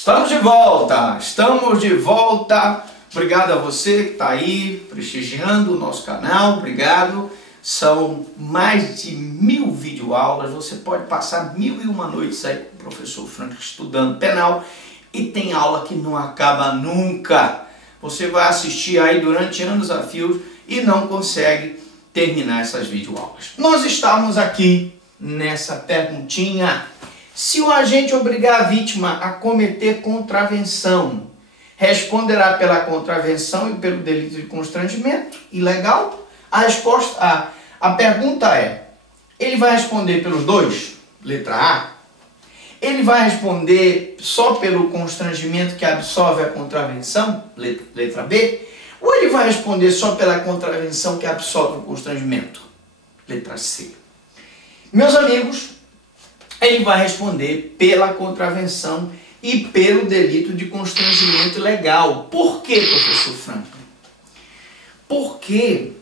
Estamos de volta. Obrigado a você que está aí prestigiando o nosso canal, obrigado. São mais de 1000 videoaulas, você pode passar 1001 noites aí com o professor Franklin estudando penal e tem aula que não acaba nunca. Você vai assistir aí durante anos a fio e não consegue terminar essas videoaulas. Nós estamos aqui nessa perguntinha: se o agente obrigar a vítima a cometer contravenção, responderá pela contravenção e pelo delito de constrangimento ilegal? A pergunta é: ele vai responder pelos dois? Letra A. Ele vai responder só pelo constrangimento que absolve a contravenção? Letra B. Ou ele vai responder só pela contravenção que absolve o constrangimento? Letra C. Meus amigos, ele vai responder pela contravenção e pelo delito de constrangimento ilegal. Por quê, professor Franklin? Porque,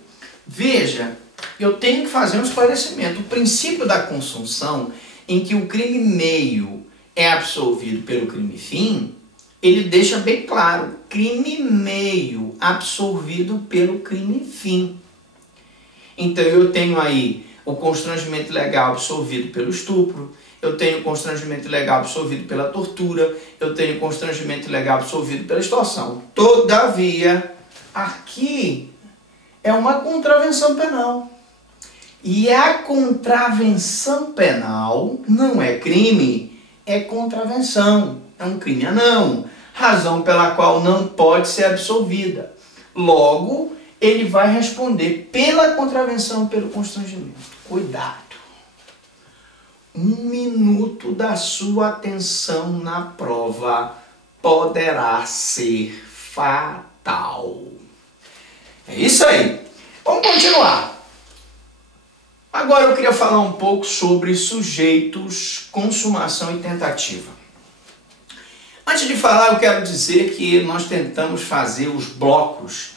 veja, eu tenho que fazer um esclarecimento. O princípio da consunção, em que o crime meio é absolvido pelo crime fim, ele deixa bem claro: crime meio absolvido pelo crime fim. Então eu tenho aí o constrangimento ilegal absolvido pelo estupro, eu tenho constrangimento ilegal absolvido pela tortura, eu tenho constrangimento ilegal absolvido pela extorsão. Todavia, aqui é uma contravenção penal. E a contravenção penal não é crime, é contravenção. É um crime anão, razão pela qual não pode ser absolvida. Logo, ele vai responder pela contravenção e pelo constrangimento. Cuidado! 1 minuto da sua atenção na prova poderá ser fatal. É isso aí. Vamos continuar. Agora eu queria falar um pouco sobre sujeitos, consumação e tentativa. Antes de falar, eu quero dizer que nós tentamos fazer os blocos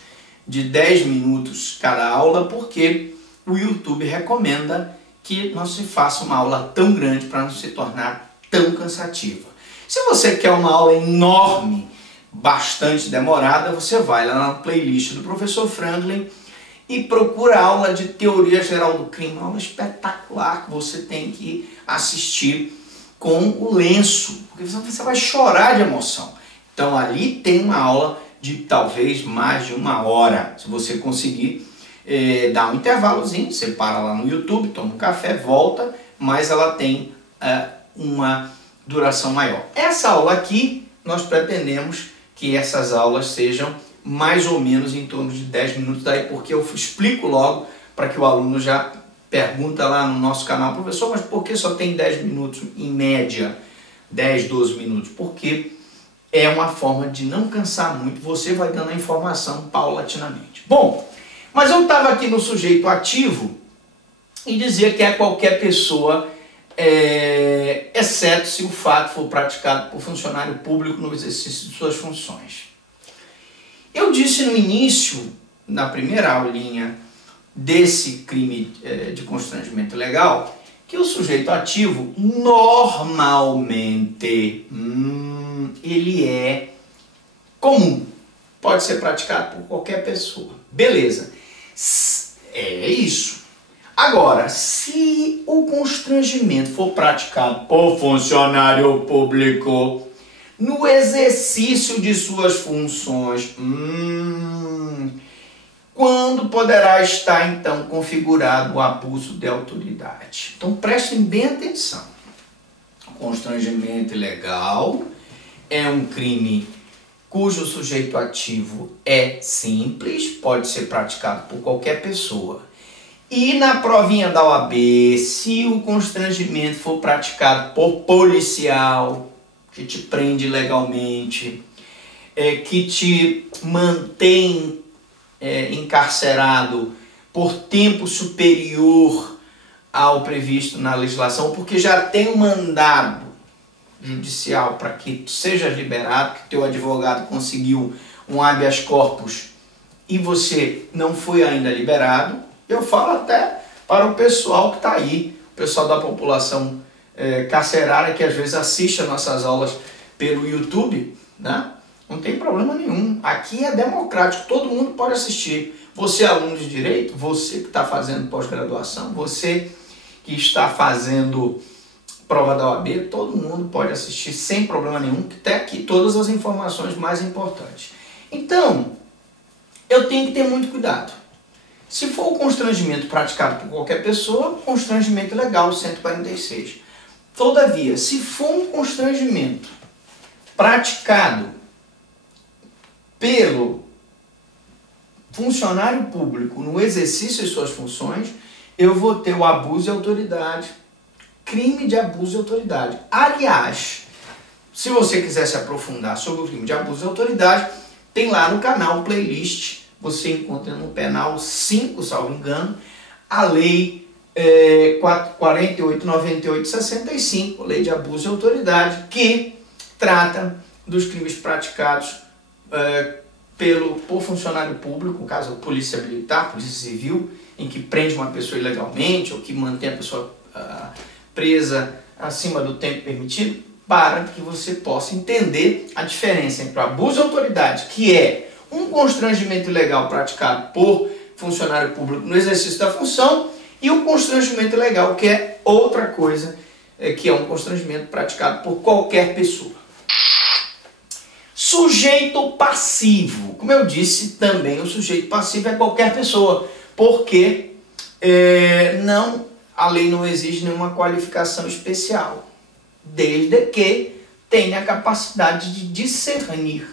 de 10 minutos cada aula, porque o YouTube recomenda que não se faça uma aula tão grande para não se tornar tão cansativa. Se você quer uma aula enorme, bastante demorada, você vai lá na playlist do professor Franklin e procura a aula de Teoria Geral do Crime, uma aula espetacular que você tem que assistir com o lenço, porque você vai chorar de emoção. Então ali tem uma aula de talvez mais de 1 hora. Se você conseguir dar um intervalozinho, você para lá no YouTube, toma um café, volta, mas ela tem uma duração maior. Essa aula aqui, nós pretendemos que essas aulas sejam mais ou menos em torno de 10 minutos, daí porque eu explico logo para que o aluno já pergunta lá no nosso canal: professor, mas por que só tem 10 minutos em média, 10, 12 minutos? Porque é uma forma de não cansar muito, você vai dando a informação paulatinamente. Bom, mas eu estava aqui no sujeito ativo e dizia que é qualquer pessoa, exceto se o fato for praticado por funcionário público no exercício de suas funções. Eu disse no início, na primeira aulinha desse crime de constrangimento ilegal, que o sujeito ativo normalmente ele é comum, pode ser praticado por qualquer pessoa. Beleza, é isso. Agora, se o constrangimento for praticado por funcionário público no exercício de suas funções, quando poderá estar então configurado o abuso de autoridade? Então prestem bem atenção. Constrangimento ilegal é um crime cujo sujeito ativo é simples, pode ser praticado por qualquer pessoa. E na provinha da OAB, se o constrangimento for praticado por policial, que te prende legalmente, que te mantém encarcerado por tempo superior ao previsto na legislação, porque já tem um mandado judicial para que tu sejas liberado, que teu advogado conseguiu um habeas corpus e você não foi ainda liberado. Eu falo até para o pessoal que está aí, o pessoal da população carcerária, que às vezes assiste a nossas aulas pelo YouTube, né? Não tem problema nenhum. Aqui é democrático, todo mundo pode assistir. Você, aluno de direito, você que está fazendo pós-graduação, você que está fazendo prova da OAB, todo mundo pode assistir sem problema nenhum, que tem aqui todas as informações mais importantes. Então, eu tenho que ter muito cuidado. Se for o constrangimento praticado por qualquer pessoa, constrangimento legal, 146. Todavia, se for um constrangimento praticado pelo funcionário público no exercício de suas funções, eu vou ter o abuso de autoridade, crime de abuso de autoridade. Aliás, se você quiser se aprofundar sobre o crime de abuso de autoridade, tem lá no canal playlist, você encontra no penal 5, salvo engano, a lei 4898/65, lei de abuso de autoridade, que trata dos crimes praticados por funcionário público, no caso polícia militar, polícia civil, em que prende uma pessoa ilegalmente ou que mantém a pessoa presa acima do tempo permitido, para que você possa entender a diferença entre o abuso de autoridade, que é um constrangimento ilegal praticado por funcionário público no exercício da função, e o constrangimento ilegal, que é outra coisa, que é um constrangimento praticado por qualquer pessoa. Sujeito passivo. Como eu disse, também o sujeito passivo é qualquer pessoa, porque a lei não exige nenhuma qualificação especial, desde que tenha a capacidade de discernir.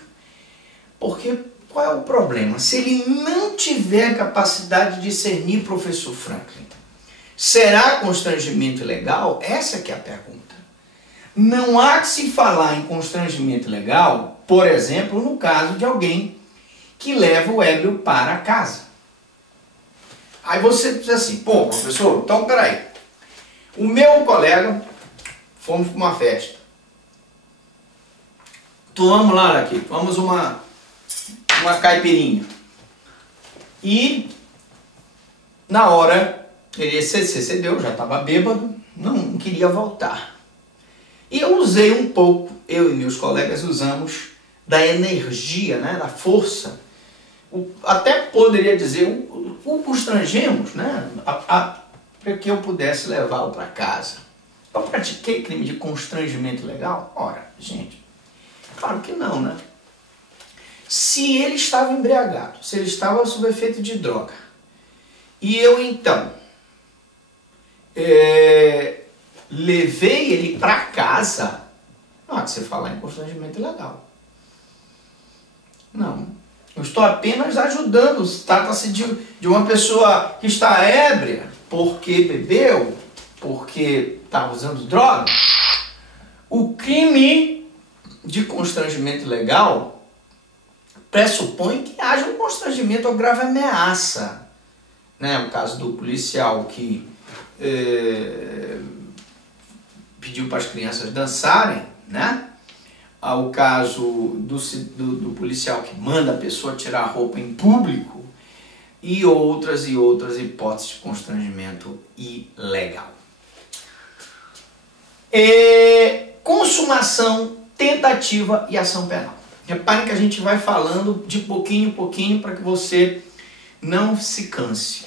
Porque qual é o problema? Se ele não tiver a capacidade de discernir, professor Franklin, será constrangimento ilegal? Essa que é a pergunta. Não há que se falar em constrangimento ilegal, por exemplo, no caso de alguém que leva o ébrio para casa. Aí você diz assim, pô, professor, então peraí. O meu colega, fomos para uma festa. Tomamos lá aqui, tomamos uma caipirinha. E na hora, ele se cedeu, já estava bêbado, não queria voltar. E eu usei um pouco, eu e meus colegas usamos da energia, né, da força. Até poderia dizer, o constrangemos, né, para que eu pudesse levá-lo para casa. Eu pratiquei crime de constrangimento ilegal? Ora, gente, claro que não, né? Se ele estava embriagado, se ele estava sob efeito de droga, e eu então levei ele para casa, não há que você falar em constrangimento ilegal. Não. Eu estou apenas ajudando. Trata-se de uma pessoa que está ébria porque bebeu, porque está usando droga. O crime de constrangimento ilegal pressupõe que haja um constrangimento ou grave ameaça. Né? O caso do policial que pediu para as crianças dançarem, né? Ao caso do policial que manda a pessoa tirar a roupa em público e outras hipóteses de constrangimento ilegal. Consumação, tentativa e ação penal. Reparem que a gente vai falando de pouquinho em pouquinho para que você não se canse.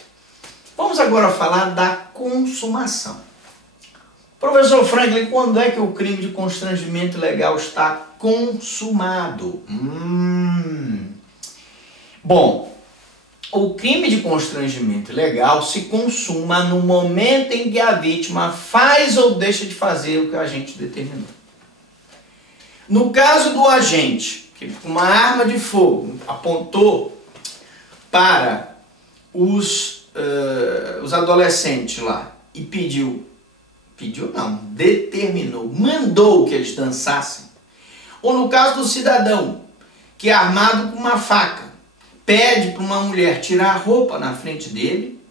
Vamos agora falar da consumação. Professor Franklin, quando é que o crime de constrangimento ilegal está consumado? Bom, o crime de constrangimento ilegal se consuma no momento em que a vítima faz ou deixa de fazer o que o agente determinou. No caso do agente, que com uma arma de fogo apontou para os adolescentes lá e determinou, mandou que eles dançassem. Ou no caso do cidadão, que é armado com uma faca, pede para uma mulher tirar a roupa na frente dele,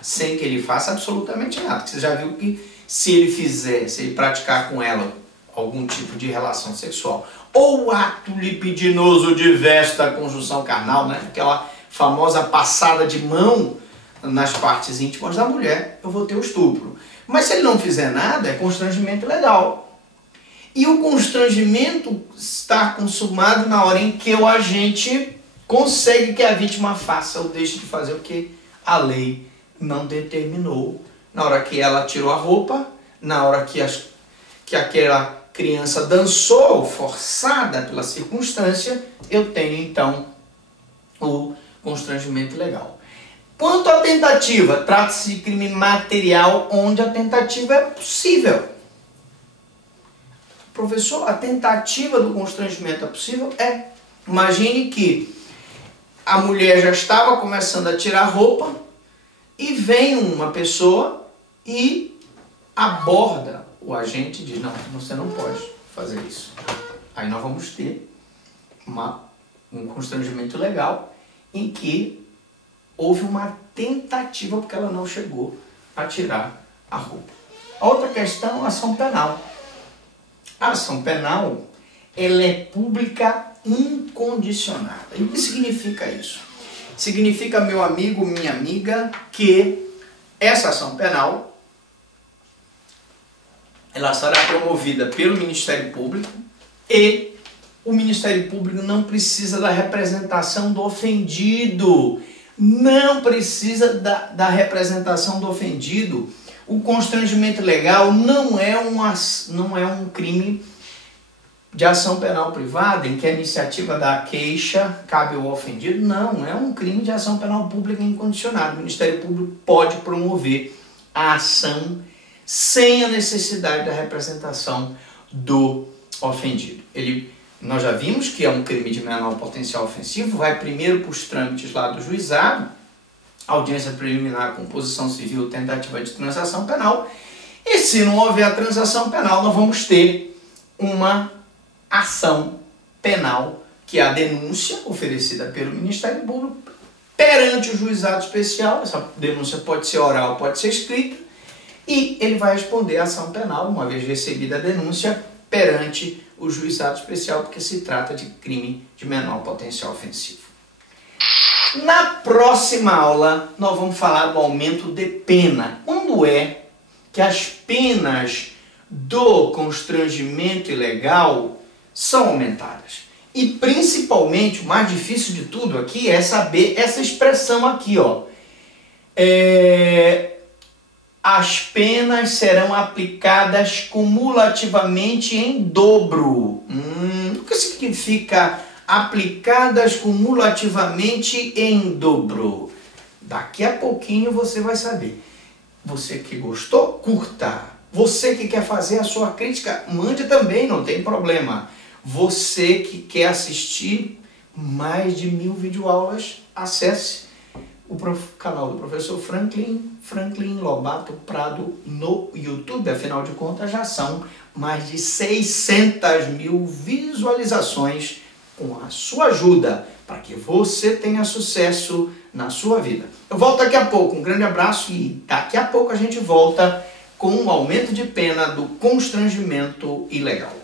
sem que ele faça absolutamente nada. Porque você já viu que se ele praticar com ela algum tipo de relação sexual, ou ato libidinoso diverso da conjunção carnal, né? Aquela famosa passada de mão nas partes íntimas da mulher, eu vou ter o estupro. Mas se ele não fizer nada, é constrangimento legal. E o constrangimento está consumado na hora em que o agente consegue que a vítima faça ou deixe de fazer o que a lei não determinou. Na hora que ela tirou a roupa, na hora que aquela criança dançou, forçada pela circunstância, eu tenho então o constrangimento legal. Quanto à tentativa, trata-se de crime material onde a tentativa é possível. Professor, a tentativa do constrangimento é possível? É. Imagine que a mulher já estava começando a tirar a roupa e vem uma pessoa e aborda o agente e diz, não, você não pode fazer isso. Aí nós vamos ter um constrangimento legal em que houve uma tentativa porque ela não chegou a tirar a roupa. A outra questão, a ação penal. A ação penal, ela é pública incondicionada. E o que significa isso? Significa, meu amigo, minha amiga, que essa ação penal ela será promovida pelo Ministério Público e o Ministério Público não precisa da representação do ofendido. Não precisa da representação do ofendido. O constrangimento legal não é um crime de ação penal privada, em que a iniciativa da queixa cabe ao ofendido. Não, é um crime de ação penal pública incondicionada. O Ministério Público pode promover a ação sem a necessidade da representação do ofendido. Nós já vimos que é um crime de menor potencial ofensivo, vai primeiro para os trâmites lá do juizado, audiência preliminar, composição civil, tentativa de transação penal, e se não houver a transação penal, nós vamos ter uma ação penal, que é a denúncia oferecida pelo Ministério Público perante o juizado especial. Essa denúncia pode ser oral, pode ser escrita, e ele vai responder a ação penal, uma vez recebida a denúncia, perante o juizado especial, porque se trata de crime de menor potencial ofensivo. Na próxima aula, nós vamos falar do aumento de pena. Quando é que as penas do constrangimento ilegal são aumentadas? E principalmente, o mais difícil de tudo aqui é saber essa expressão aqui, ó. As penas serão aplicadas cumulativamente em dobro. O que significa aplicadas cumulativamente em dobro? Daqui a pouquinho você vai saber. Você que gostou, curta. Você que quer fazer a sua crítica, mande também, não tem problema. Você que quer assistir mais de 1000 videoaulas, acesse o canal do professor Franklin Lobato Prado no YouTube. Afinal de contas, já são mais de 600.000 visualizações com a sua ajuda para que você tenha sucesso na sua vida. Eu volto daqui a pouco. Um grande abraço e daqui a pouco a gente volta com um aumento de pena do constrangimento ilegal.